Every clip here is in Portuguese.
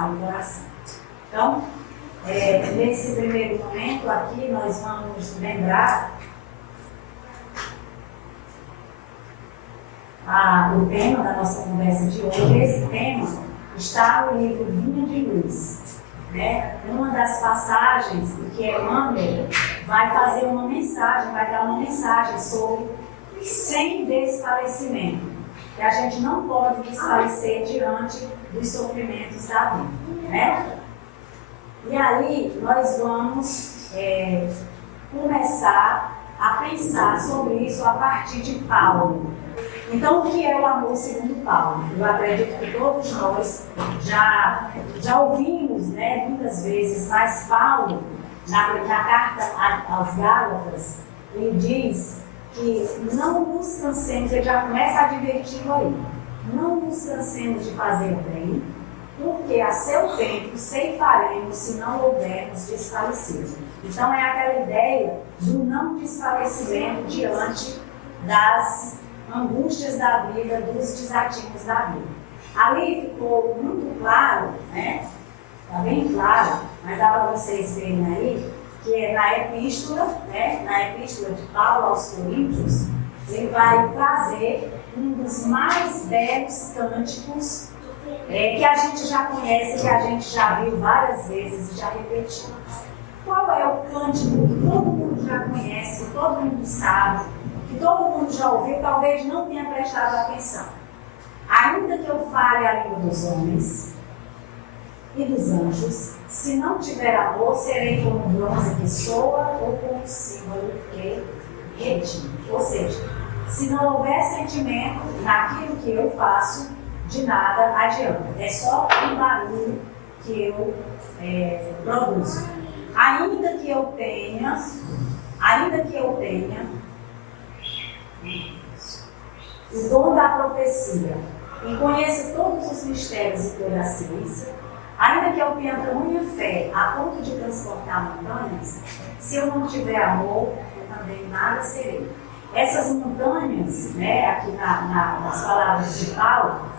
coração e coração. Então, nesse primeiro momento aqui, nós vamos lembrar o tema da nossa conversa de hoje. Esse tema está no livro Vinha de Luz. Uma das passagens que Emmanuel vai fazer uma mensagem, vai dar uma mensagem sobre sem desfalecimento, que a gente não pode desfalecer diante dos sofrimentos da vida, E aí nós vamos começar a pensar sobre isso a partir de Paulo. Então, o que é o amor segundo Paulo? Eu acredito que todos nós já ouvimos, muitas vezes, mas Paulo, na carta aos Gálatas, ele diz que não nos cansemos, ele já começa advertindo aí, não nos cansemos de fazer o bem, porque a seu tempo ceifaremos se não houvermos desfalecido. Então é aquela ideia do não desfalecimento diante das angústias da vida, dos desativos da vida. Ali ficou muito claro, está bem claro, mas dá para vocês verem aí, que na epístola de Paulo aos Coríntios, ele vai trazer um dos mais belos cânticos que a gente já conhece, que a gente já viu várias vezes e já repetiu. Qual é o cântico que todo mundo já conhece, que todo mundo sabe, que todo mundo já ouviu, talvez não tenha prestado atenção? Ainda que eu fale a língua dos homens e dos anjos, se não tiver amor, serei como um bronze que soa ou como um símbolo que retine. Ou seja, se não houver sentimento naquilo que eu faço, de nada adianta. É só um barulho que eu produzo. Ainda que eu tenha o dom da profecia e conheça todos os mistérios e toda a ciência, ainda que eu tenha tamanha fé a ponto de transportar montanhas, se eu não tiver amor, eu também nada serei. Essas montanhas, aqui nas palavras de Paulo,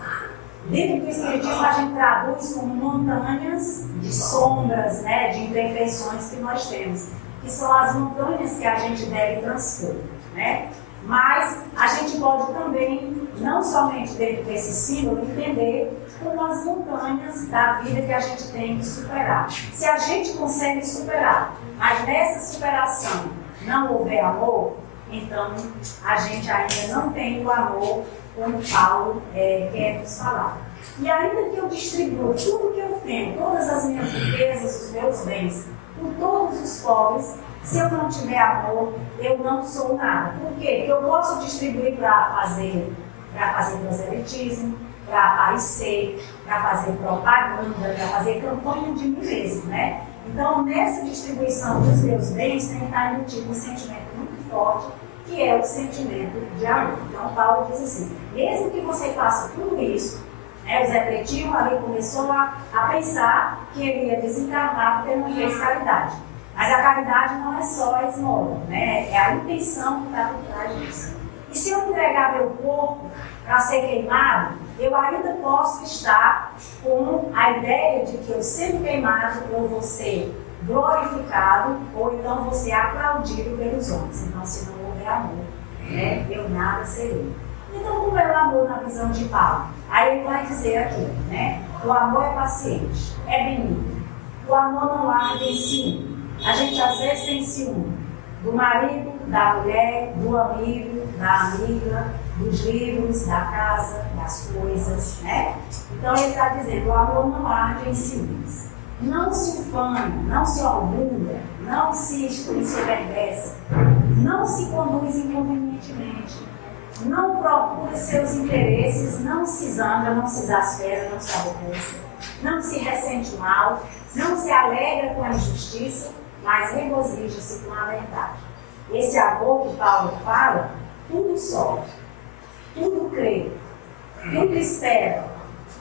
dentro do Espiritismo a gente traduz como montanhas de sombras, de imperfeições que nós temos, que são as montanhas que a gente deve transpor, Mas a gente pode também, não somente dentro desse símbolo, entender como as montanhas da vida que a gente tem que superar. Se a gente consegue superar, mas nessa superação não houver amor, então a gente ainda não tem o amor como Paulo quer nos falar. E ainda que eu distribua tudo que eu tenho, todas as minhas riquezas, os meus bens, por todos os pobres, se eu não tiver amor, eu não sou nada. Por quê? Porque eu posso distribuir para fazer proselitismo, para aparecer, para fazer propaganda, para fazer campanha de mim mesmo, Então, nessa distribuição dos meus bens, tem que estar embutido um sentimento muito forte, que é o sentimento de amor. Então, Paulo diz assim, mesmo que você faça tudo isso, o Zé Pretinho ali começou a pensar que ele ia desencarnar porque não fez caridade. Mas a caridade não é só a esmola, é a intenção que está por trás disso. E se eu entregar meu corpo para ser queimado, eu ainda posso estar com a ideia de que eu sendo queimado, eu vou ser glorificado ou então vou ser aplaudido pelos homens. Então, se não houver amor, eu nada serei. Então, como é o amor na visão de Paulo? Aí ele vai dizer aqui, o amor é paciente, é benigno. O amor não arde em ciúme. A gente às vezes tem ciúme do marido, da mulher, do amigo, da amiga, dos livros, da casa, das coisas, Então ele está dizendo, o amor não arde em ciúmes. Não se ufana, não se orgulha, não se ensoberbece, não se conduz inconvenientemente, não procura seus interesses, não se zanga, não se exaspera, não se aborrece, não se ressente mal, não se alegra com a injustiça, mas regozija-se com a verdade. Esse amor que Paulo fala, tudo sofre, tudo crê, tudo espera,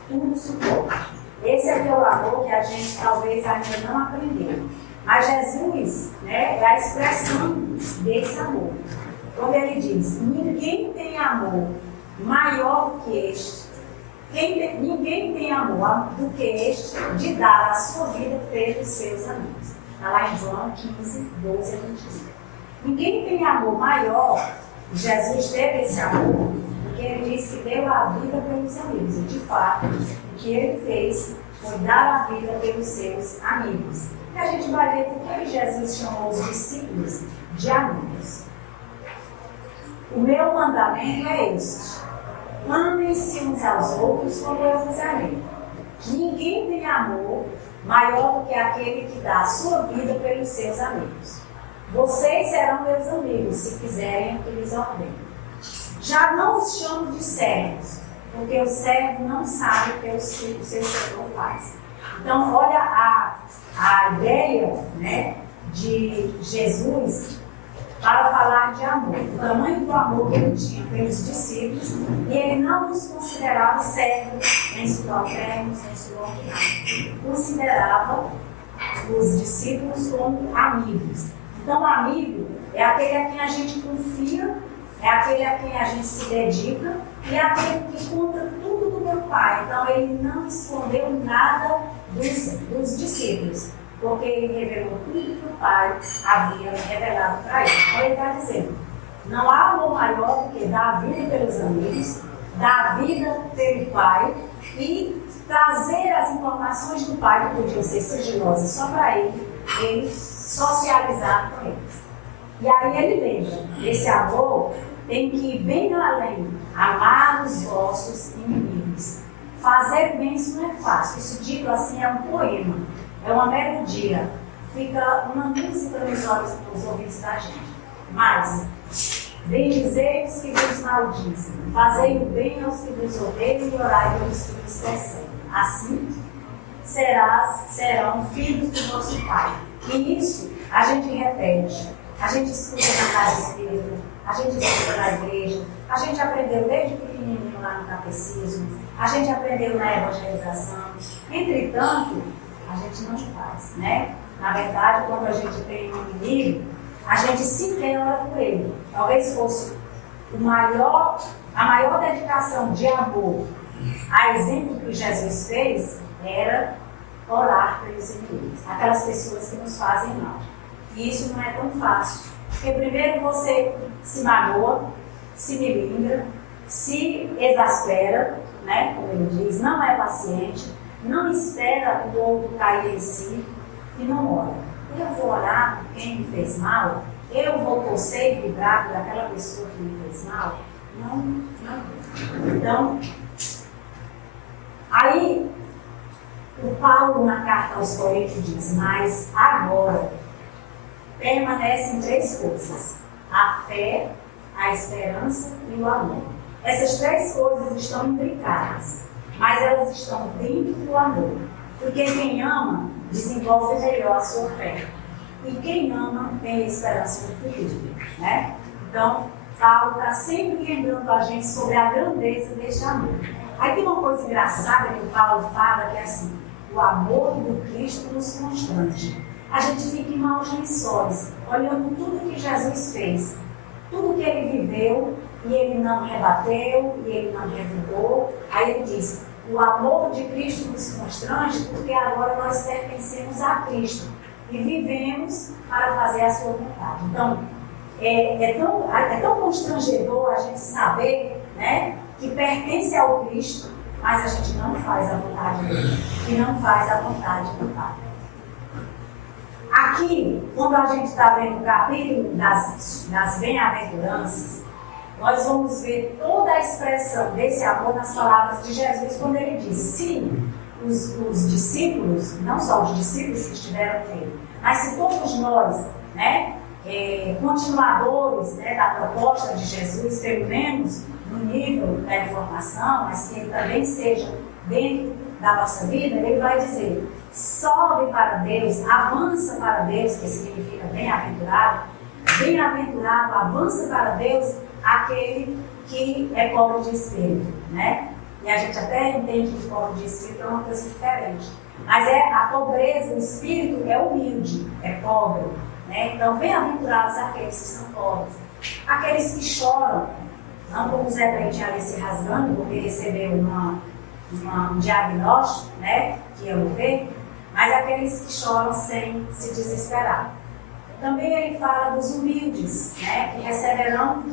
tudo suporta. Esse é aquele amor que a gente talvez ainda não aprendeu. Mas Jesus é a expressão desse amor. Quando ele diz, ninguém tem amor maior do que este, Ninguém tem amor do que este de dar a sua vida pelos seus amigos. Está lá em João 15, 12 a 21. Ninguém tem amor maior. Jesus teve esse amor, porque ele disse que deu a vida pelos amigos. E de fato, o que ele fez foi dar a vida pelos seus amigos. E a gente vai ver por que Jesus chamou os discípulos de amigos. O meu mandamento é este: amem-se uns aos outros como eu vos amei. Ninguém tem amor maior do que aquele que dá a sua vida pelos seus amigos. Vocês serão meus amigos se fizerem o que lhes ordeno. Já não os chamo de servos, porque o servo não sabe o que o seu senhor faz. Então, olha a ideia, né, de Jesus para falar de amor, o tamanho do amor que ele tinha pelos discípulos, e ele não os considerava servos, nem subalternos, nem subordinados. Considerava os discípulos como amigos. Então, amigo é aquele a quem a gente confia, é aquele a quem a gente se dedica e é aquele que conta tudo do meu Pai. Então, ele não escondeu nada dos discípulos, porque ele revelou tudo que o Pai havia revelado para ele. Então, ele está dizendo: não há amor maior do que dar a vida pelos amigos, dar a vida pelo Pai e trazer as informações do Pai, que podiam ser sigilosas só para ele socializar com eles. E aí ele lembra: esse amor tem que ir bem além, amar os vossos inimigos. Fazer bem, isso não é fácil. Isso, dito assim, é um poema, é uma melodia, fica uma música nos ouvidos da gente. Mas bendizei os que vos maldizem, fazei o bem aos que vos odeiam e orai pelos que vos perseguem. Assim serão filhos do vosso Pai. E isso a gente repete, a gente escuta na casa espírita, a gente escuta na igreja, a gente aprendeu desde pequenininho lá no catecismo, a gente aprendeu na evangelização. Entretanto, a gente não faz, né? Na verdade, quando a gente tem um inimigo, a gente sequer ora por ele. Talvez fosse a maior dedicação de amor, a exemplo que Jesus fez, era orar pelos inimigos, aquelas pessoas que nos fazem mal. E isso não é tão fácil, porque primeiro você se magoa, se melindra, se exaspera, né, como ele diz, não é paciente, não espera o outro cair em si e não ora. Eu vou orar por quem me fez mal? Eu vou torcer e vibrar por aquela pessoa que me fez mal? Não. Então, aí o Paulo, na carta aos Coríntios, diz: mas agora permanecem três coisas: a fé, a esperança e o amor. Essas três coisas estão imbricadas, mas elas estão dentro do amor. Porque quem ama desenvolve melhor a sua fé. E quem ama tem esperança no futuro, né? Então, Paulo está sempre lembrando a gente sobre a grandeza deste amor. Aí tem uma coisa engraçada que o Paulo fala, que é assim: o amor do Cristo nos constrange. A gente fica em maus lençóis, olhando tudo que Jesus fez, tudo que ele viveu, e ele não rebateu, e ele não revidou. Aí ele diz: o amor de Cristo nos constrange, porque agora nós pertencemos a Cristo e vivemos para fazer a sua vontade. Então, é tão constrangedor a gente saber, né, que pertence ao Cristo, mas a gente não faz a vontade dele e não faz a vontade do Pai. Aqui, quando a gente está vendo o capítulo das bem-aventuranças, nós vamos ver toda a expressão desse amor nas palavras de Jesus, quando ele diz: sim, os discípulos, não só os discípulos que estiveram com ele, mas se todos nós, né, continuadores, né, da proposta de Jesus, pelo menos no nível da informação, mas que ele também seja dentro da nossa vida, ele vai dizer: sobe para Deus, avança para Deus, que significa bem-aventurado, avança para Deus aquele que é pobre de espírito, né? E a gente até entende que pobre de espírito é uma coisa diferente, mas a pobreza, o espírito é humilde, é pobre, né? Então, bem-aventurados aqueles que são pobres, aqueles que choram, não como Zé Brente ali se rasgando porque recebeu um diagnóstico, né, que ia morrer, mas aqueles que choram sem se desesperar. Também ele fala dos humildes, né, que receberão.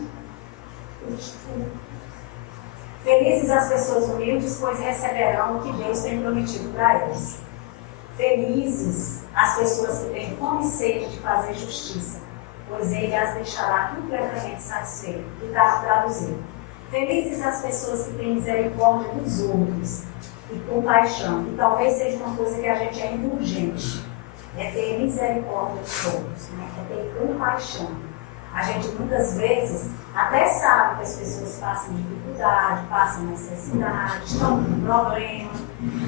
Felizes as pessoas humildes, pois receberão o que Deus tem prometido para eles. Felizes as pessoas que têm fome e sede de fazer justiça, pois ele as deixará completamente satisfeitas. E está traduzido. Felizes as pessoas que têm misericórdia dos outros e compaixão. E talvez seja uma coisa que a gente é indulgente. É ter misericórdia dos outros, né? É ter compaixão. A gente muitas vezes até sabe que as pessoas passam dificuldade, passam necessidade, estão com problema,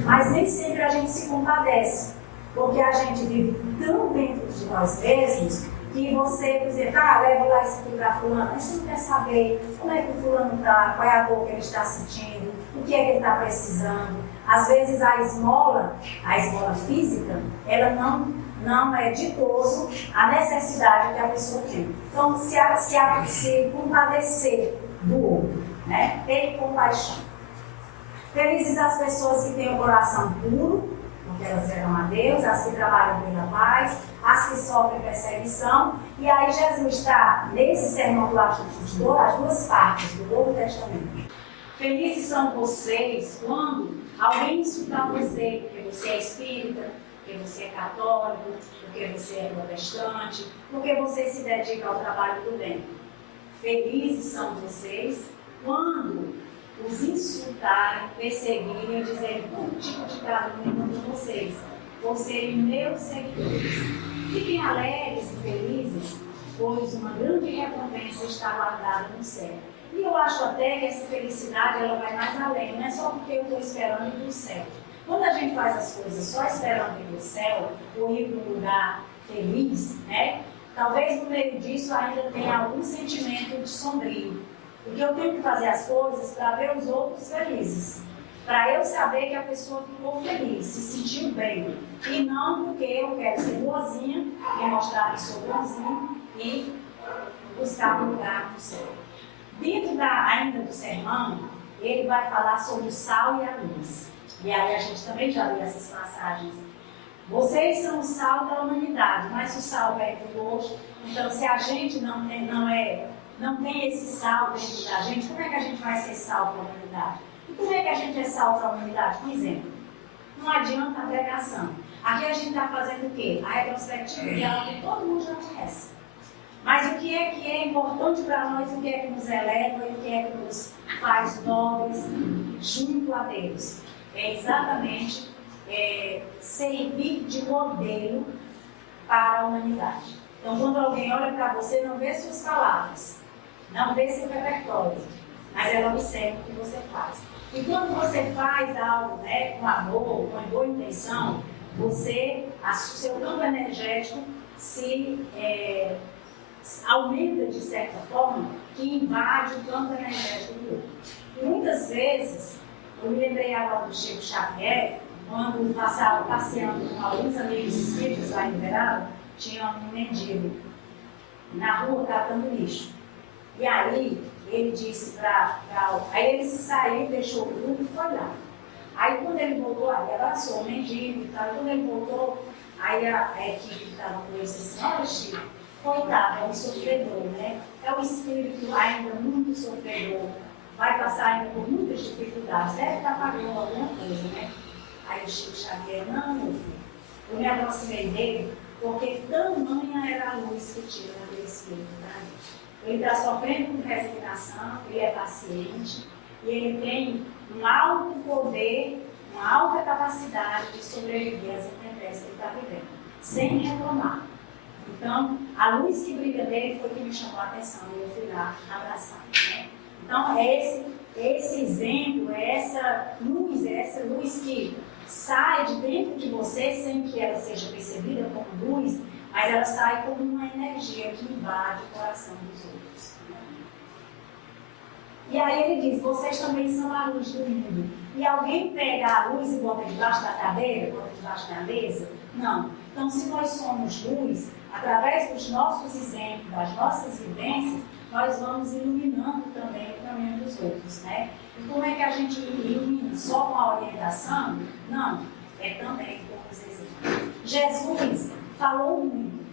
mas nem sempre a gente se compadece, porque a gente vive tão dentro de nós mesmos que você, por exemplo, leva lá isso aqui para fulano, mas você não quer saber como é que o fulano está, qual é a dor que ele está sentindo, o que é que ele está precisando. Às vezes a esmola física, ela não é de todo a necessidade que a pessoa tem. Então, se compadecer do outro, né? Ter compaixão. Felizes as pessoas que têm o coração puro, porque elas verão a Deus, as que trabalham pela paz, as que sofrem perseguição. E aí Jesus está, nesse sermão do Ajuste, as duas partes do Novo Testamento. Felizes são vocês quando alguém insultar você, porque você é espírita, porque você é católico, porque você é protestante, porque você se dedica ao trabalho do bem. Felizes são vocês quando os insultarem, perseguirem e dizerem todo tipo de calúnia contra vocês, por serem meus seguidores. Fiquem alegres e felizes, pois uma grande recompensa está guardada no céu. E eu acho até que essa felicidade ela vai mais além, não é só porque eu estou esperando ir para o céu. Quando a gente faz as coisas só esperando ir para o céu, ou ir para um lugar feliz, né? Talvez no meio disso ainda tenha algum sentimento de sombrio. Porque eu tenho que fazer as coisas para ver os outros felizes. Para eu saber que a pessoa ficou feliz, se sentiu bem. E não porque eu quero ser boazinha, e mostrar que sou boazinha e buscar um lugar no céu. Dentro ainda do sermão, ele vai falar sobre o sal e a luz. E aí a gente também já leu essas passagens. Vocês são o sal da humanidade, mas o sal perde o gosto. Então, se a gente não tem esse sal dentro da gente, como é que a gente vai ser sal para a humanidade? E como é que a gente é sal para a humanidade? Por exemplo, não adianta a pregação. Aqui a gente está fazendo o quê? A retrospectiva de algo que todo mundo já conhece. Mas o que é importante para nós, o que é que nos eleva e o que é que nos faz nobres junto a Deus? É exatamente servir de modelo para a humanidade. Então, quando alguém olha para você, não vê suas palavras, não vê seu repertório, mas ela observa o que você faz. E quando você faz algo, né, com amor, com boa intenção, o seu campo energético se aumenta de certa forma, que invade o campo energético do outro. E muitas vezes, eu me lembrei agora do Chico Xavier, quando passava passeando com alguns amigos espíritas lá em Uberaba, tinha um mendigo na rua catando lixo. E aí ele disse aí ele saiu, deixou o grupo e foi lá. Aí quando ele voltou, aí abraçou o mendigo e tal, e quando ele voltou, aí a equipe que estava com ele disse assim: olha, Chico, coitado, é um sofredor, né? É um espírito ainda muito sofredor, vai passar ainda por muitas dificuldades, deve estar pagando alguma coisa, né? Aí o Chico Xavier, não, meu filho, eu me aproximei dele porque tamanha era a luz que tira daquele espírito da gente. Ele está sofrendo com resignação, ele é paciente e ele tem um alto poder, uma alta capacidade de sobreviver às intempéries que ele está vivendo, sem reclamar. Então, a luz que brilha nele foi que me chamou a atenção e eu fui lá abraçar. Né? Então, esse exemplo, essa luz que sai de dentro de você sem que ela seja percebida como luz, mas ela sai como uma energia que invade o coração dos outros. E aí ele diz: vocês também são a luz do mundo. E alguém pega a luz e bota debaixo da cadeira, bota debaixo da mesa? Não. Então, se nós somos luz, através dos nossos exemplos, das nossas vivências, nós vamos iluminando também o caminho dos outros, né? E como é que a gente ilumina? Só com a orientação? Não, é também com os exemplos. Jesus falou muito,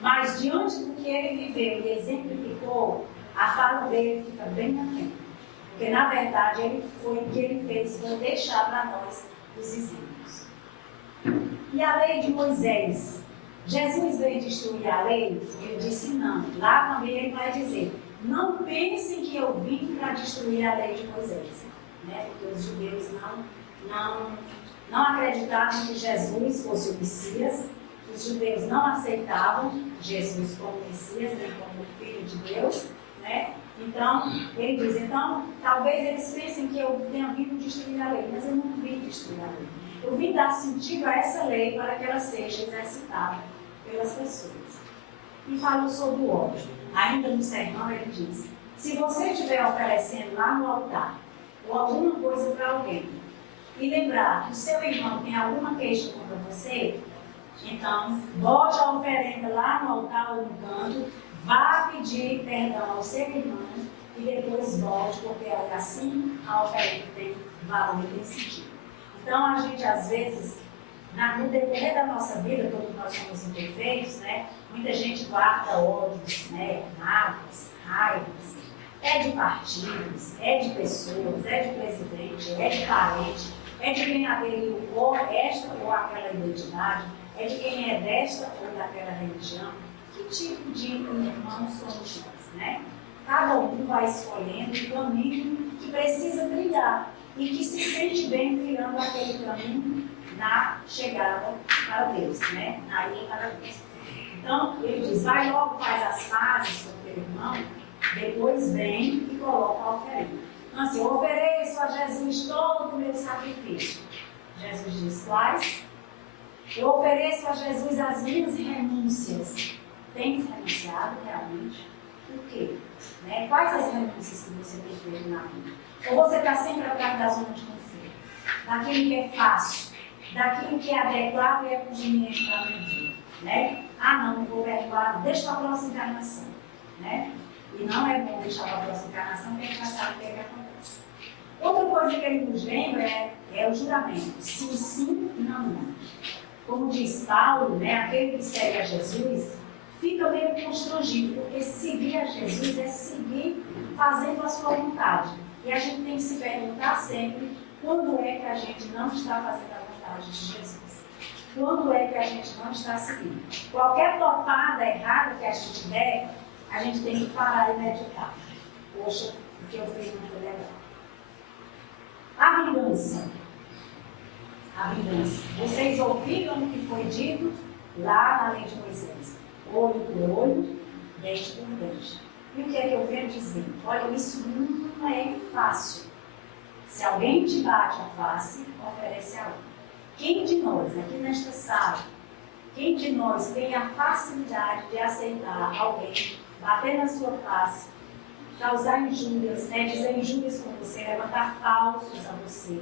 mas diante do que ele viveu e exemplificou, a fala dele fica bem atenta. Porque, na verdade, o que ele fez foi deixar para nós os exemplos. E a lei de Moisés? Jesus veio destruir a lei? Ele disse não. Lá também ele vai dizer, não pensem que eu vim para destruir a lei de Moisés. Né? Porque os judeus não acreditavam que Jesus fosse o Messias. Os judeus não aceitavam Jesus como Messias, nem como Filho de Deus. Né? Então, ele diz, talvez eles pensem que eu tenha vindo destruir a lei, mas eu não vim destruir a lei. Eu vim dar sentido a essa lei para que ela seja exercitada pelas pessoas. E falou sobre o ódio. Ainda no sermão ele diz, se você estiver oferecendo lá no altar, ou alguma coisa para alguém, e lembrar que o seu irmão tem alguma queixa contra você, então, bote a oferenda lá no altar ou no canto, vá pedir perdão ao seu irmão e depois volte, porque assim a oferenda tem valor e tem sentido. Então, a gente, às vezes, no decorrer da nossa vida, quando nós somos imperfeitos, né, muita gente guarda ódios, né, mágoas, raivas, é de partidos, é de pessoas, é de presidente, é de parente, é de quem aderiu ou esta ou aquela identidade, é de quem é desta ou daquela religião. Que tipo de irmãos somos nós, né? Cada um vai escolhendo o caminho que precisa trilhar e que se sente bem trilhando aquele caminho na chegada para Deus, né? Na ida para Deus. Então, ele diz, vai logo, faz as pazes com o teu irmão, depois vem e coloca a oferenda. Então, assim, eu ofereço a Jesus todo o meu sacrifício. Jesus diz, quais? Eu ofereço a Jesus as minhas renúncias. Tens renunciado realmente? Por quê? Né? Quais as renúncias que você tem feito na vida? Ou você está sempre atrás da zona de conforto? Daquilo que é fácil, daquilo que é adequado e é conveniente para a minha vida. Né? Não vou perdoar, deixa para a próxima encarnação. Né? E não é bom deixar para a próxima encarnação, porque a gente já sabe o que acontece. Outra coisa que ele nos lembra é o juramento. Sim, sim e não, não. Como diz Paulo, né, aquele que segue a Jesus, fica meio constrangido, porque seguir a Jesus é seguir fazendo a sua vontade. E a gente tem que se perguntar sempre quando é que a gente não está fazendo a vontade de Jesus. Quando é que a gente não está seguindo. Qualquer topada errada que a gente der, a gente tem que parar e meditar. Poxa, o que eu fiz não foi legal. A vingança. A vingança. Vocês ouviram o que foi dito lá na lei de Moisés. Olho por olho, dente por dente. E o que é que eu venho dizer? Olha, isso não é fácil. Se alguém te bate a face, oferece a outra. Quem de nós, aqui nesta sala, quem de nós tem a facilidade de aceitar alguém bater na sua face, causar injúrias, né, dizer injúrias com você, levantar falsos a você,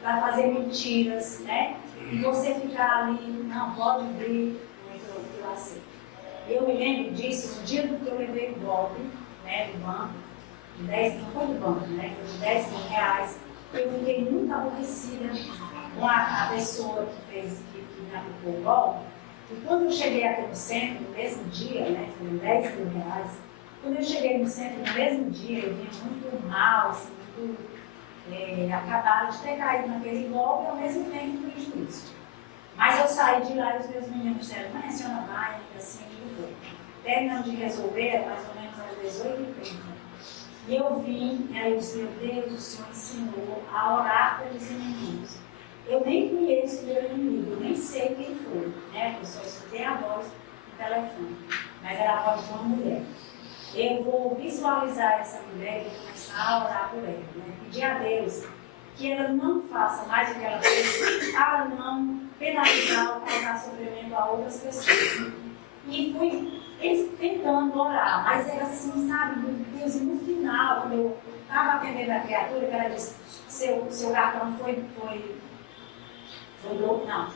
para fazer mentiras, né? E você ficar ali, não, pode vir, que eu aceito. Eu me lembro disso no dia do que eu levei o golpe, né, do banco, de 10, não foi do banco, né, foi de 10 mil reais. Eu fiquei muito aborrecida com a pessoa que me aplicou o golpe. E quando eu cheguei aqui no centro, no mesmo dia, né, foram 10 mil reais, quando eu cheguei no centro no mesmo dia, eu vinha muito mal, assim, muito acabada de ter caído naquele golpe e ao mesmo tempo um prejuízo. Mas eu saí de lá e os meus meninos disseram, mãe, a senhora vai, assim, tudo foi. Terminando de resolver, mais ou menos às 18h30. E eu vim, e aí eu disse, meu Deus, o Senhor ensinou a orar pelos inimigos. Eu nem conheço o meu inimigo, eu nem sei quem foi, né? Eu só escutei a voz no telefone, mas era a voz de uma mulher. Eu vou visualizar essa mulher e vou começar a orar por ela, né? Pedir a Deus que ela não faça mais o que ela fez, para não penalizar ou causar sofrimento a outras pessoas. E fui tentando orar, mas era assim, sabe, meu Deus, e no final, quando eu estava atendendo a criatura, que ela disse, seu cartão foi não.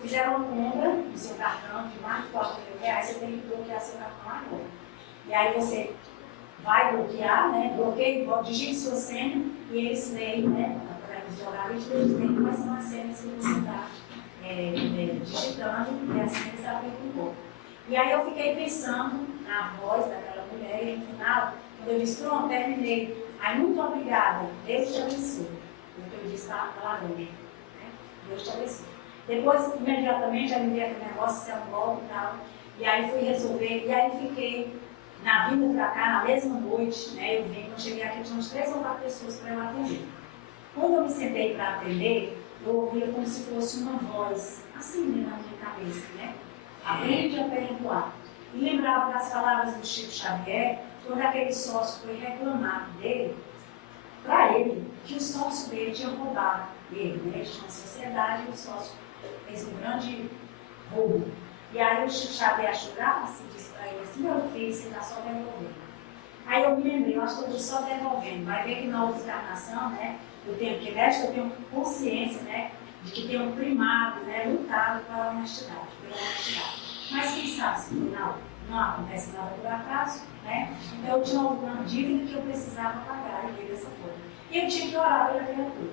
Fizeram uma compra no seu cartão de mais de 4 mil reais, você tem que bloquear seu cartão agora. E aí você vai bloquear, né? Bloqueia, digite sua senha e eles leem, né? Através do algoritmo, eles leem quais são as senhas que você está digitando e assim eles aplicam um pouco. E aí eu fiquei pensando na voz daquela mulher e no final, quando eu disse, pronto, terminei. Aí, muito obrigada, Deus te abençoe. O que eu disse para a Lagoa, né? Deus te abençoe. Depois, imediatamente, já me vi aquele negócio, se é um golpe e tal. E aí fui resolver, e aí fiquei na vinda para cá, na mesma noite, né? Eu vim, quando cheguei aqui, tinha uns 3 ou 4 pessoas para eu atender. Quando eu me sentei para atender, eu ouvia como se fosse uma voz, assim, né, na minha cabeça, né? Aprende a perdoar. E lembrava das palavras do Chico Xavier, quando aquele sócio foi reclamar dele, para ele, que o sócio dele tinha roubado ele, né? Eles tinham uma sociedade e o sócio fez um grande roubo. E aí o Chico Xavier achou graça e disse para ele assim, meu filho, você está só devolvendo. Aí eu me lembrei, eu acho que eu estou só devolvendo. Vai ver que na outra encarnação, né, eu tenho consciência, né, de que tenho primado, né, lutado pela honestidade. Mas quem sabe se foi não acontece nada por acaso, né? Então eu tinha alguma dívida que eu precisava pagar e veio dessa forma. E eu tinha que orar pela criatura.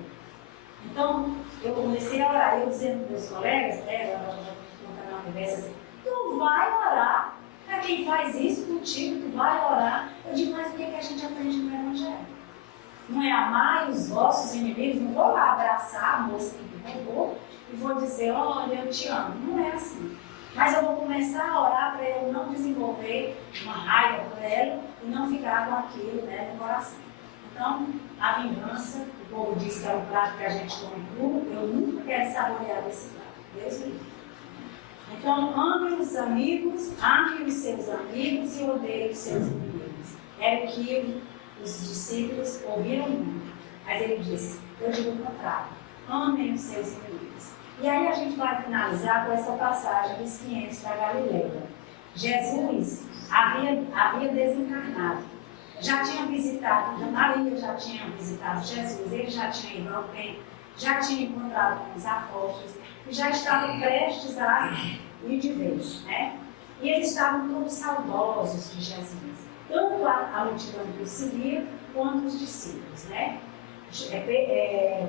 Então eu comecei a orar, eu dizendo para meus colegas, né, no canal Universo assim, tu vai orar. Para quem faz isso contigo, tu vai orar. Eu digo, mas o que a gente aprende no Evangelho? Não é amar os vossos inimigos, não vou lá abraçar a moça que me roubou e vou dizer, olha, eu te amo. Não é assim. Mas eu vou começar a orar para eu não desenvolver uma raiva por ela e não ficar com aquilo, né, no coração. Então, a vingança, o povo diz que é um prato que a gente come cru, eu nunca quero saborear esse prato. Deus me livre. Então, ame os amigos, ame os seus amigos e odeie os seus inimigos. Era o que os discípulos ouviram muito. Mas ele disse, eu digo o contrário, amem os seus inimigos. E aí a gente vai finalizar com essa passagem dos 500 da Galileia. Jesus havia desencarnado. Já tinha visitado, Maria já tinha visitado Jesus, ele já tinha ido ao templo, já tinha encontrado com os apóstolos, e já estava prestes a ir de vez, né? E eles estavam todos saudosos de Jesus, tanto a multidão que o seguia, quanto os discípulos, né?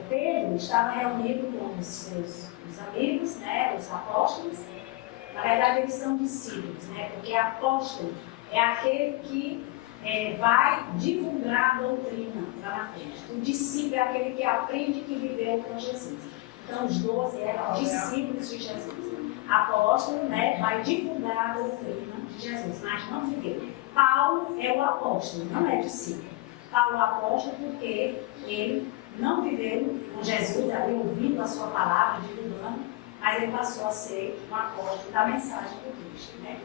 Pedro estava reunido com os seus amigos, né? Os apóstolos. Na verdade, eles são discípulos, né? Porque apóstolo é aquele que vai divulgar a doutrina lá na frente. O discípulo é aquele que aprende que viveu com Jesus. Então, os 12 eram discípulos de Jesus. Apóstolo, né, vai divulgar a doutrina de Jesus, mas não viveu. Paulo é o apóstolo, não é discípulo. Paulo é o apóstolo porque ele não viveu com Jesus, havia ouvido a sua palavra, divulgando, mas ele passou a ser um apóstolo da mensagem de Cristo, né?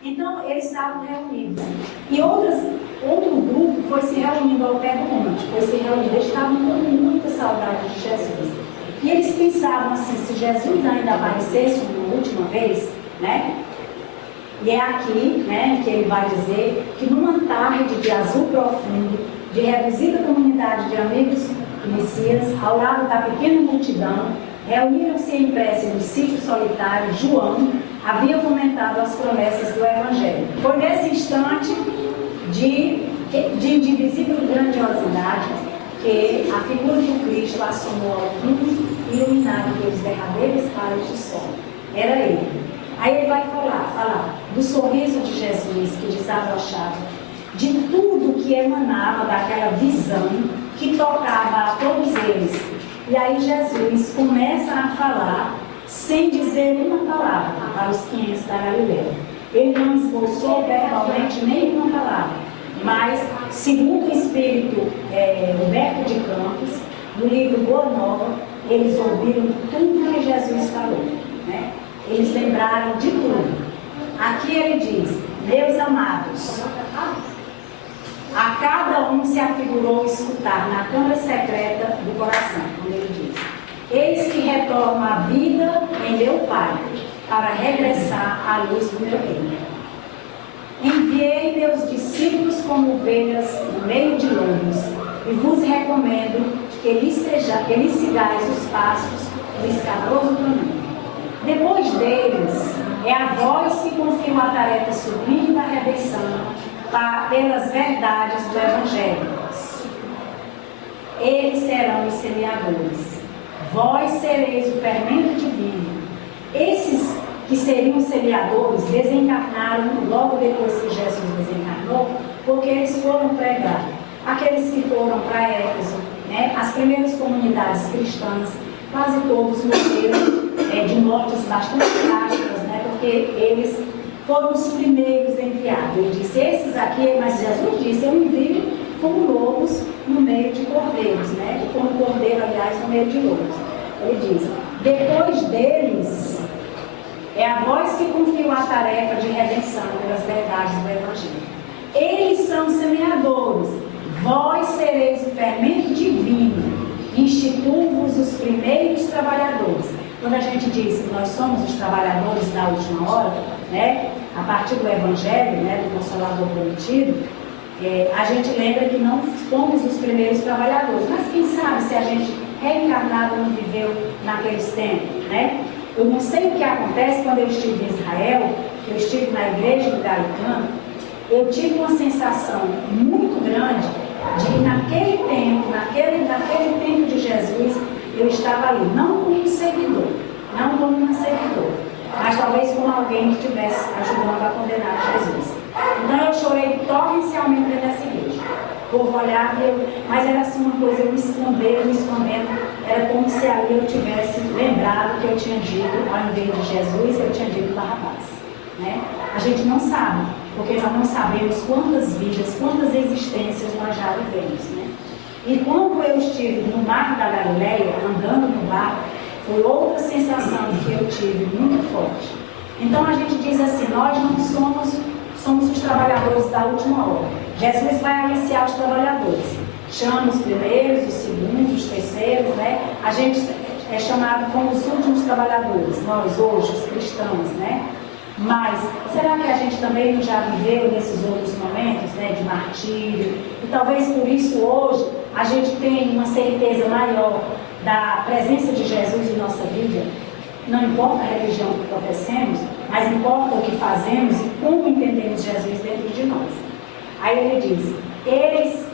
Então, eles estavam reunidos. E outro grupo foi se reunindo ao pé do monte, eles estavam com muita saudade de Jesus. E eles pensavam assim, se Jesus ainda aparecesse uma última vez, né? E é aqui, né, que ele vai dizer que numa tarde de azul profundo, de reduzida comunidade de amigos do Messias, ao lado da pequena multidão, reuniram-se em prece no sítio solitário. João havia comentado as promessas do Evangelho. Foi nesse instante de indivisível grandiosidade que a figura do Cristo assomou ao mundo, iluminado pelos derradeiros raios de sol. Era ele. Aí ele vai falar do sorriso de Jesus que desabrochava, de tudo que emanava daquela visão que tocava a todos eles. E aí Jesus começa a falar sem dizer uma palavra para os 500 da Galileia. Ele não esboçou verbalmente nenhuma palavra, mas, segundo o Espírito Humberto de Campos, no livro Boa Nova, eles ouviram tudo que Jesus falou, né? Eles lembraram de tudo. Aqui ele diz, meus amados, a cada um se afigurou escutar na câmara secreta do coração, quando ele diz, eis que retorno à vida em meu Pai, para regressar à luz do meu reino. Enviei meus discípulos como ovelhas no meio de lobos, e vos recomendo que lhes sigais os passos do escabroso caminho. Depois deles, é a vós que confio a tarefa sublime da redenção, pelas verdades do Evangelho. Eles serão os semeadores. Vós sereis o fermento divino. Esses que seriam semeadores desencarnaram logo depois que Jesus desencarnou, porque eles foram pregar. Aqueles que foram para Éfeso, né, as primeiras comunidades cristãs, quase todos morreram de mortes bastante trágicas, né, porque eles foram os primeiros enviados. Ele disse, esses aqui, mas Jesus disse, eu envio como lobos no meio de cordeiros, né, como cordeiro, aliás, no meio de lobos. Ele diz, depois deles, é a vós que confiou a tarefa de redenção pelas verdades do Evangelho. Eles são semeadores, vós sereis o fermento divino, instituo-vos os primeiros trabalhadores. Quando a gente diz que nós somos os trabalhadores da última hora, né, a partir do Evangelho, né, do Consolador prometido, a gente lembra que não fomos os primeiros trabalhadores, mas quem sabe se a gente reencarnado não viveu naqueles tempos, né? Eu não sei o que acontece quando eu estive em Israel, eu estive na igreja do Galicano, eu tive uma sensação muito grande de que naquele tempo de Jesus, eu estava ali, não como um seguidor, mas talvez como alguém que estivesse ajudando a condenar Jesus. Então eu chorei torrencialmente dentro dessa igreja. O povo olhava, mas era assim uma coisa, eu me escondendo, era como se ali eu tivesse lembrado que eu tinha dito, ao invés de Jesus, eu tinha dito Barrabás, né? A gente não sabe, porque nós não sabemos quantas vidas, quantas existências nós já vivemos, né? E quando eu estive no Mar da Galileia, andando no barco, foi outra sensação que eu tive muito forte. Então a gente diz assim, nós não somos os trabalhadores da última hora. Jesus vai aliciar os trabalhadores. Chama os primeiros, os segundos, os terceiros, né? A gente é chamado como os últimos trabalhadores, nós hoje, os cristãos, né? Mas será que a gente também não já viveu nesses outros momentos, né, de martírio? E talvez por isso hoje a gente tenha uma certeza maior da presença de Jesus em nossa vida. Não importa a religião que professemos, mas importa o que fazemos e como entendemos Jesus dentro de nós. Aí ele diz, eles,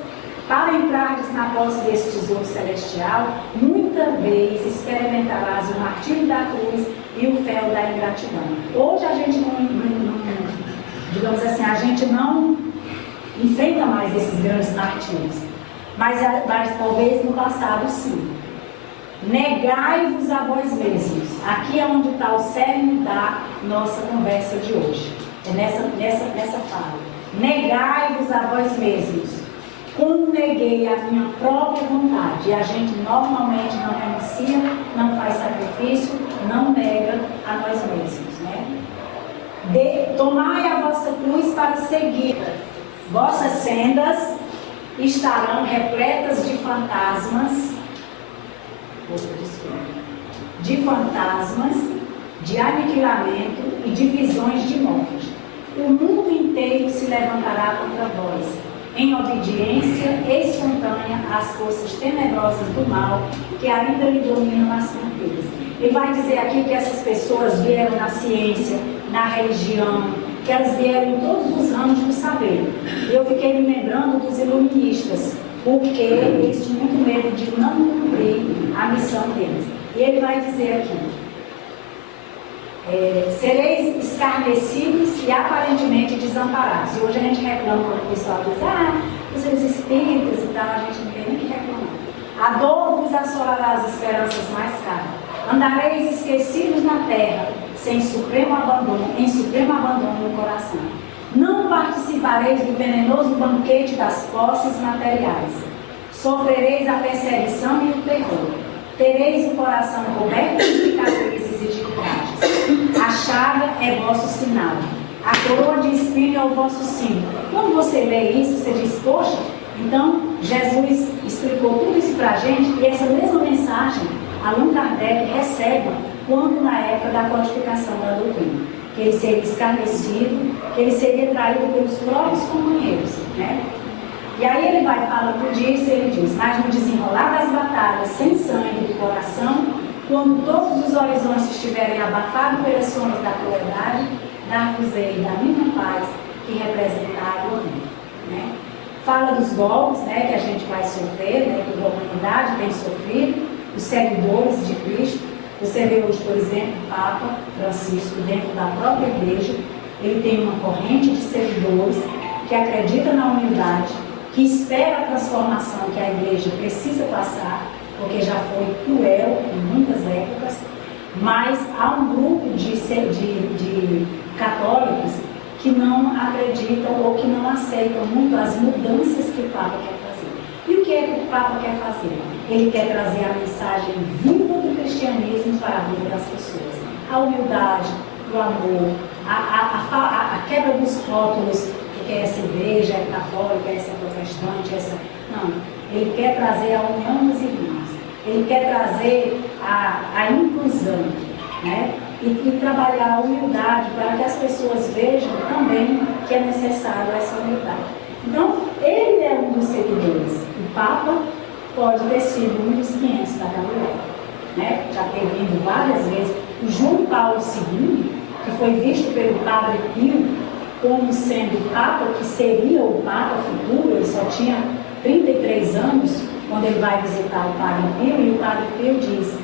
para entrardes na posse desse tesouro celestial, muita vez experimentarás o martírio da cruz e o fel da ingratidão. Hoje a gente digamos assim, a gente não enfrenta mais esses grandes martírios, mas talvez no passado sim. Negai-vos a vós mesmos. Aqui é onde está o cerne da nossa conversa de hoje. É nessa fala. Negai-vos a vós mesmos. Como neguei a minha própria vontade. E a gente normalmente não renuncia, não faz sacrifício, não nega a nós mesmos, né? Tomai a vossa cruz para seguir. Vossas sendas estarão repletas de fantasmas, de aniquilamento e de visões de morte. O mundo inteiro se levantará contra vós, em obediência espontânea às forças tenebrosas do mal que ainda lhe dominam as fronteiras. Ele vai dizer aqui que essas pessoas vieram na ciência, na religião, que elas vieram em todos os ramos do saber. Eu fiquei me lembrando dos iluministas, porque eles tinham muito medo de não cumprir a missão deles. E ele vai dizer aqui, sereis escarnecidos e aparentemente desamparados. E hoje a gente reclama quando o pessoal diz, vocês espíritas e tal, a gente não tem nem que reclamar. A dor vos assolará as esperanças mais caras. Andareis esquecidos na terra, em supremo abandono no coração. Não participareis do venenoso banquete das posses materiais. Sofrereis a perseguição e o terror. Tereis o coração coberto de cicatrizes e de trajes. A chaga é vosso sinal. A coroa de espinho é o vosso símbolo. Quando você lê isso, você diz, poxa, então Jesus explicou tudo isso para a gente, e essa mesma mensagem Allan Kardec recebe quando na época da codificação da doutrina. Que ele seria escarnecido, que ele seria traído pelos próprios companheiros, né? E aí ele vai falando disso, ele diz, mas no desenrolar das batalhas sem sangue do coração, quando todos os horizontes estiverem abafados pelas sombras da crueldade, dar-vos-ei da minha paz, que representar o mundo. né? Fala dos golpes, né, que a gente vai sofrer, né, que a humanidade tem sofrido, os seguidores de Cristo. Você vê hoje, por exemplo, o Papa Francisco, dentro da própria igreja, ele tem uma corrente de seguidores que acredita na humildade, que espera a transformação que a igreja precisa passar, porque já foi cruel em muitas épocas, mas há um grupo de católicos que não acreditam ou que não aceitam muito as mudanças que o Papa quer fazer. E o que é que o Papa quer fazer? Ele quer trazer a mensagem viva do cristianismo para a vida das pessoas. A humildade, o amor, a quebra dos rótulos, porque essa igreja é católica, essa é protestante, essa... Não, ele quer trazer a união dos irmãos. Ele quer trazer a inclusão, né? E trabalhar a humildade para que as pessoas vejam também que é necessário essa humildade. Então, ele é um dos seguidores. O Papa pode ter sido um dos 500 da Galileia, né? Já ter vindo várias vezes. O João Paulo II, que foi visto pelo Padre Pio como sendo o Papa, que seria o Papa futuro, ele só tinha 33 anos, quando ele vai visitar o Padre Pio, e o Padre Pio diz: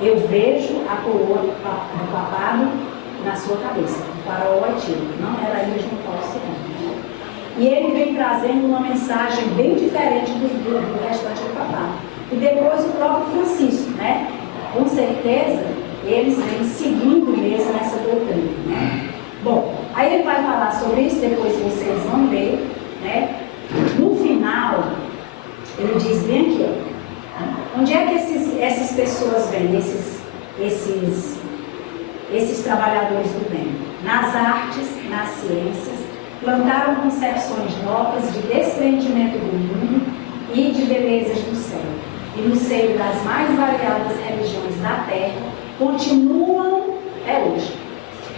eu vejo a coroa do papado na sua cabeça. O faraó é tiro, não era ele João Paulo II. E ele vem trazendo uma mensagem bem diferente do restante do papado. E depois o próprio Francisco, né? Com certeza, eles vêm seguindo mesmo essa doutrina, né? Bom, aí ele vai falar sobre isso, depois vocês vão ler, né? No final, ele diz bem aqui, ó. Onde é que essas pessoas vêm, esses trabalhadores do bem? Nas artes, nas ciências, plantaram concepções novas de desprendimento do mundo e de belezas do céu. E no seio das mais variadas religiões da terra, continuam até hoje,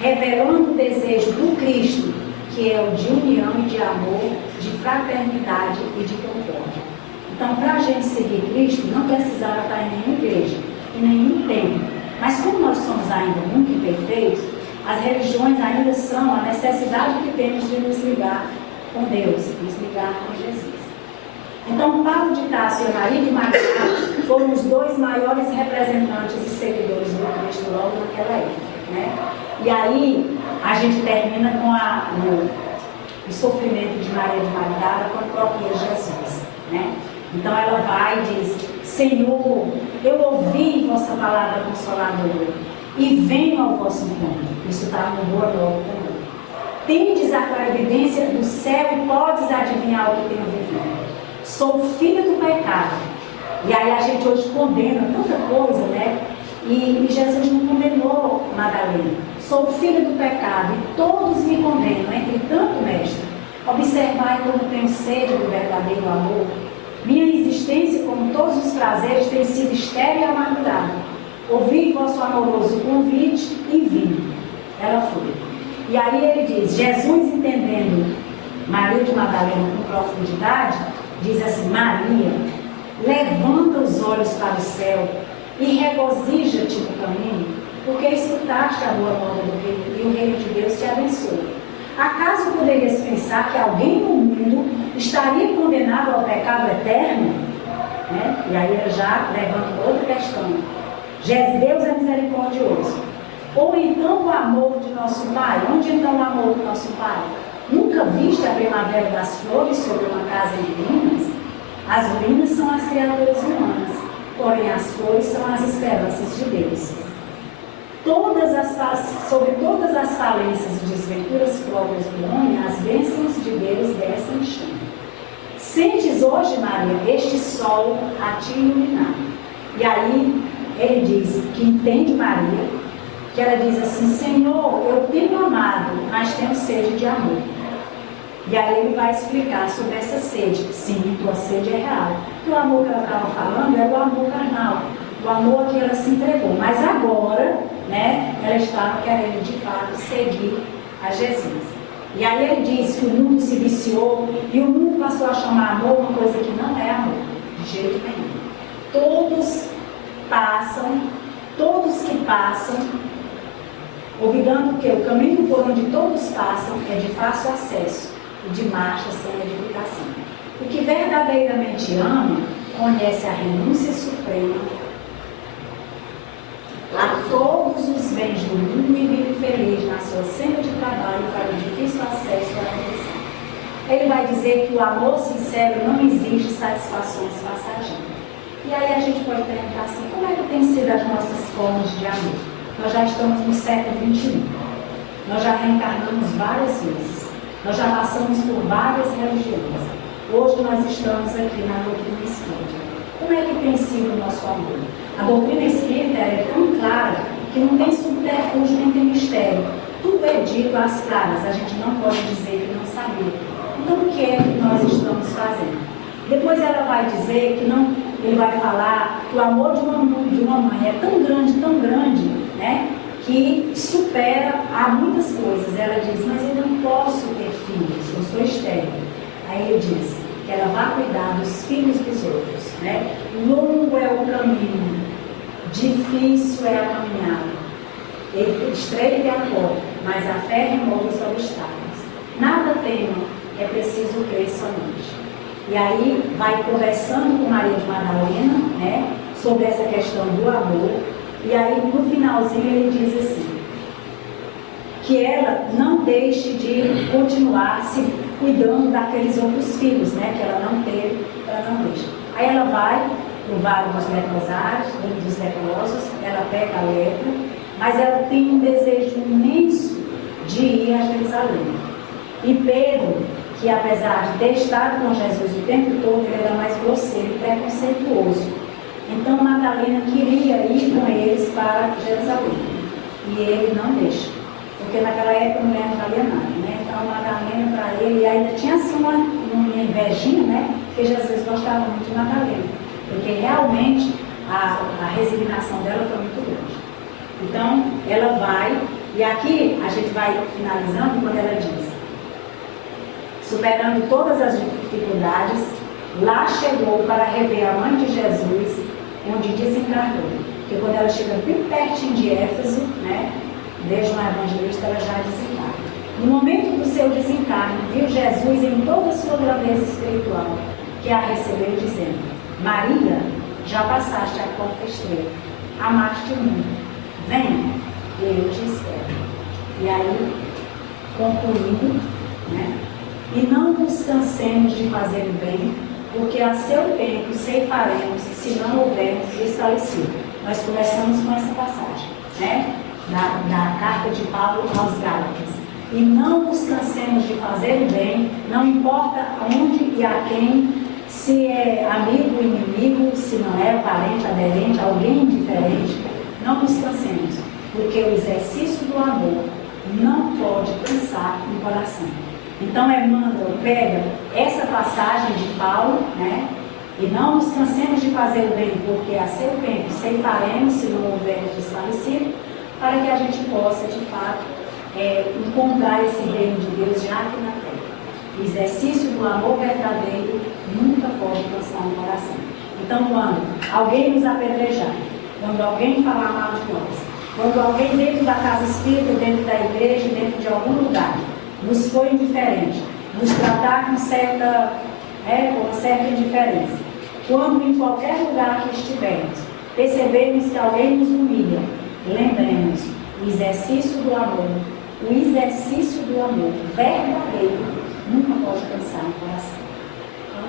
revelando o desejo do Cristo, que é o de união e de amor, de fraternidade e de concórdia. Então, para a gente seguir Cristo, não precisava estar em nenhuma igreja, em nenhum templo. Mas como nós somos ainda muito imperfeitos, as religiões ainda são a necessidade que temos de nos ligar com Deus, nos ligar com Jesus. Então, Paulo de Tarso e Maria de Magdala foram os dois maiores representantes e seguidores do Cristo logo naquela época, né? E aí, a gente termina com o sofrimento de Maria de Magdala com a própria Jesus, né? Então ela vai e diz: Senhor, eu ouvi vossa palavra consoladora e venho ao vosso encontro. Isso está no Boa Nova também. Tendes a clarividência do céu e podes adivinhar o que tenho vivido. Sou filha do pecado. E aí a gente hoje condena tanta coisa, né? E Jesus não condenou Madalena. Sou filha do pecado e todos me condenam, entretanto, mestre, observai como tenho sede do verdadeiro amor. Minha existência, como todos os prazeres, tem sido estéril e amargurada. Ouvi vosso amoroso convite e vim. Ela foi. E aí ele diz, Jesus, entendendo Maria de Madalena com profundidade, diz assim: Maria, levanta os olhos para o céu e regozija-te no caminho, porque escutaste a boa nova do reino e o reino de Deus te abençoa. Acaso poderias pensar que alguém no mundo estaria condenado ao pecado eterno? Né? E aí ela já levanta outra questão. Deus é misericordioso. Ou então o amor de nosso Pai? Onde então o amor do nosso Pai? Nunca viste a primavera das flores sobre uma casa em ruínas? As ruínas são as criaturas humanas, porém as flores são as esperanças de Deus. Sobre todas as falências e desventuras próprias do homem, as bênçãos de Deus descem e chão. Sentes hoje, Maria, este sol a te iluminar. E aí ele diz que entende Maria, que ela diz assim: Senhor, eu tenho amado, mas tenho sede de amor. E aí ele vai explicar sobre essa sede. Sim, tua sede é real. Porque o amor que ela estava falando era o amor carnal, o amor que ela se entregou. Mas agora, né, ela estava querendo de fato seguir a Jesus. E aí ele diz que o mundo se viciou e o mundo passou a chamar amor uma coisa que não é amor, de jeito nenhum. Todos que passam, olvidando que o caminho por onde todos passam é de fácil acesso. e de marcha sem edificação. O que verdadeiramente ama, conhece a renúncia suprema a todos os bens do mundo e vive feliz na sua senda de trabalho para o difícil acesso à redenção. Ele vai dizer que o amor sincero não exige satisfações passageiras. E aí a gente pode perguntar assim, como é que tem sido as nossas formas de amor? Nós já estamos no século XXI. Nós já reencarnamos várias vezes. Nós já passamos por várias religiões. Hoje nós estamos aqui na doutrina espírita. Como é que tem sido o nosso amor? A doutrina espírita é tão clara que não tem subterfúgio nem tem mistério. Tudo é dito às claras, a gente não pode dizer que não sabia. Então o que é que nós estamos fazendo? Depois ela vai dizer que não, ele vai falar que o amor de uma mãe é tão grande, né, que supera a muitas coisas. Ela diz, mas eu não posso ter filhos, eu sou estéril. Aí ele diz que ela vai cuidar dos filhos dos outros, né? Longo é o caminho, difícil é a caminhada, estreita é a porta, mas a fé remove os obstáculos. Nada tema, é preciso crer somente. E aí vai conversando com Maria de Madalena, né, sobre essa questão do amor. E aí no finalzinho ele diz assim, que ela não deixe de continuar se cuidando daqueles outros filhos, né, que ela não teve, ela não deixa. Aí ela vai no vale dos leprosos, ela pega a lepra, mas ela tem um desejo imenso de ir a Jerusalém. E Pedro, que apesar de ter estado com Jesus o tempo todo, ele era mais grosseiro e preconceituoso. Então Madalena queria ir com eles para Jerusalém. E ele não deixa. Porque naquela época a mulher não valia nada, né? Então Madalena para ele, ainda tinha assim uma invejinha, né? Porque Jesus gostava muito de Madalena. Porque realmente a resignação dela foi muito grande. Então ela vai, e aqui a gente vai finalizando quando ela diz, superando todas as dificuldades, lá chegou para rever a mãe de Jesus, onde desencarnou. Porque quando ela chega bem pertinho de Éfeso, né, vejam a evangelista, ela já desencarna. No momento do seu desencarne, viu Jesus em toda a sua grandeza espiritual, que a recebeu dizendo, Maria, já passaste a porta estreita, amaste o mundo, venha, eu te espero. E aí, concluindo, né, e não nos cansemos de fazer o bem, porque a seu tempo ceifaremos, se não houvermos desfalecido. Nós começamos com essa passagem, né? Da carta de Paulo aos Gálatas. E não nos cansemos de fazer o bem, não importa onde e a quem, se é amigo ou inimigo, se não é parente, aderente, alguém indiferente, não nos cansemos, porque o exercício do amor não pode cansar no coração. Então Emmanuel pega essa passagem de Paulo, né? E não nos cansemos de fazer o bem, porque a seu tempo ceifaremos, se não houvermos desfalecido, para que a gente possa, de fato, encontrar esse reino de Deus já aqui na terra. O exercício do amor verdadeiro nunca pode cansar no coração. Então, quando alguém nos apedrejar, quando alguém falar mal de nós, quando alguém dentro da casa espírita, dentro da igreja, dentro de algum lugar, nos for indiferente, nos tratar com uma certa indiferença, quando em qualquer lugar que estivermos, percebemos que alguém nos humilha, lembremos, o exercício do amor verdadeiro, nunca pode cansar no coração. Então,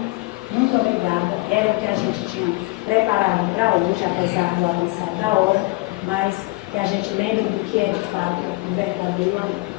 muito obrigada, era o que a gente tinha preparado para hoje, apesar do avançar da hora, mas que a gente lembre do que é de fato o verdadeiro amor.